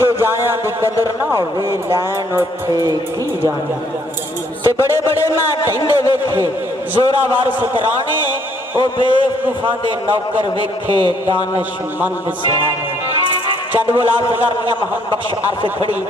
जिथे जाया दी कदर ना होवे लैन उथे की जाने ते बड़े बड़े मैं टेंदे वेखे जोरावर सतराने ओ बेवकूफां दे नौकर वेखे दानिशमंद सियाने चंद बोला सरकार मियां मोहम्मद बख्श अर्फ खड़ी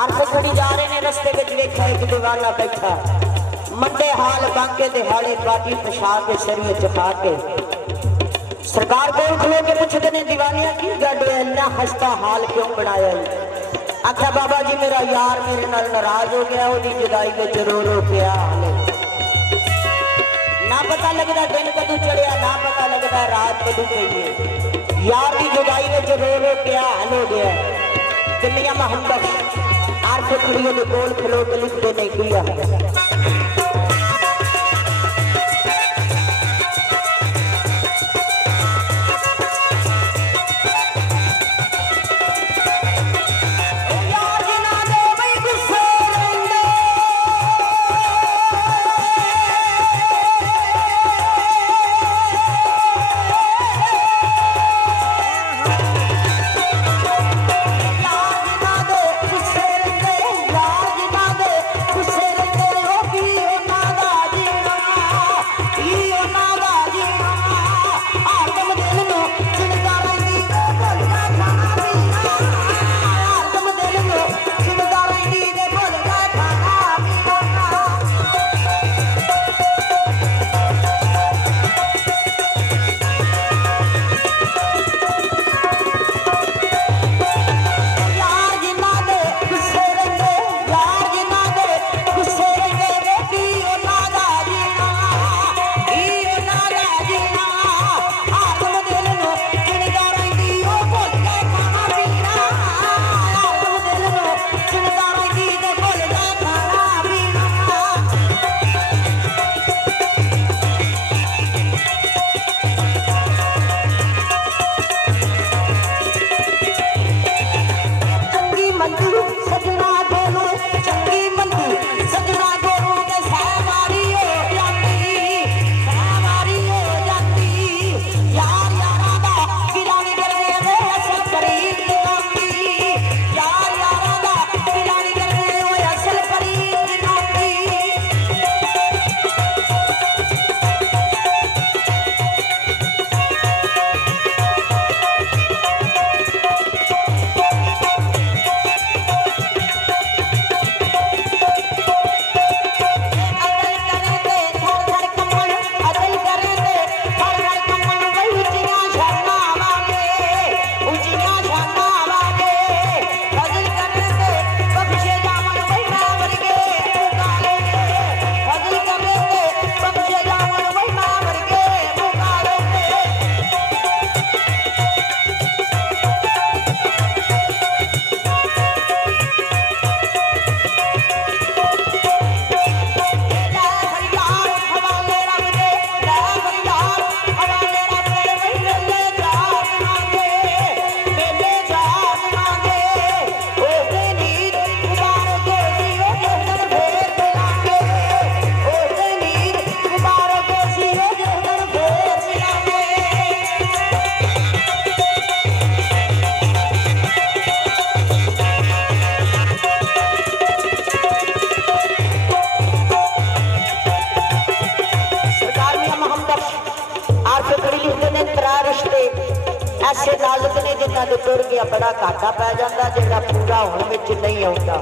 आरसे खड़ी जा रहे ने रस्ते में देखा एक दीवाना बैठा मंडे हाल बांके दिहाड़े बाजी पछा के सरिये चपा के सरकार को खलो के पूछते ने दीवानिया की गल इन्ना हंसता हाल क्यों बनाया आख्या बाबा जी मेरा यार मेरे नाल नाराज हो गया ओदी जुदाई में रो रो के हाल ना पता लगता दिन कदू चढ़िया ना पता लगता रात कदू गई यार की जुदाई में रो रो के हाल हो गया दुनिया मोहम्मद आरसे खड़ियों ने कोल खलो के लिखते नहीं किया ऐसे नाजुक ने जिन्होंने तुर गया बड़ा घाटा पै जाता जिन्ना पूरा होने में नहीं आता।